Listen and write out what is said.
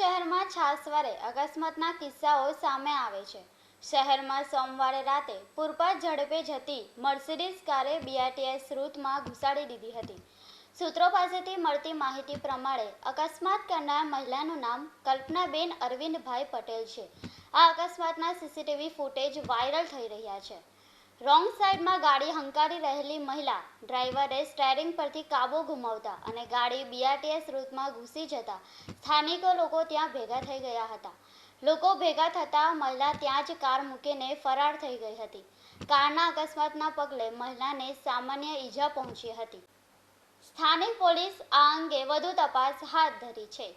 શહેરમાં છાસવારે અકસ્માતના કિસ્સાઓ સામે આવે છે। શહેરમાં સોમવારે રાતે પૂરપાટ ઝડપે જતી મર્સિડીઝ કારે બીઆરટીએસ રૂટમાં ઘુસાડી દીધી હતી। સૂત્રો પાસેથી મળતી માહિતી પ્રમાણે અકસ્માત કરનાર મહિલાનું નામ કલ્પનાબેન અરવિંદભાઈ પટેલ છે। આ અકસ્માતના સીસીટીવી ફૂટેજ વાયરલ થઈ રહ્યા છે। રોંગ સાઈડમાં ગાડી હંકારી રહેલી મહિલા ડ્રાઈવરે સ્ટીયરિંગ પરથી કાબુ ગુમાવતા અને ગાડી બીઆરટીએસ રૂટમાં ઘૂસી જતા સ્થાનિક લોકો ત્યાં ભેગા થઈ ગયા હતા। લોકો ભેગા થતાં મહિલા ત્યાં જ કાર મૂકીને ફરાર થઈ ગઈ હતી। કારના અકસ્માતના પગલે મહિલાને સામાન્ય ઈજા પહોંચી હતી। સ્થાનિક પોલીસ આ અંગે વધુ તપાસ હાથ ધરી છે।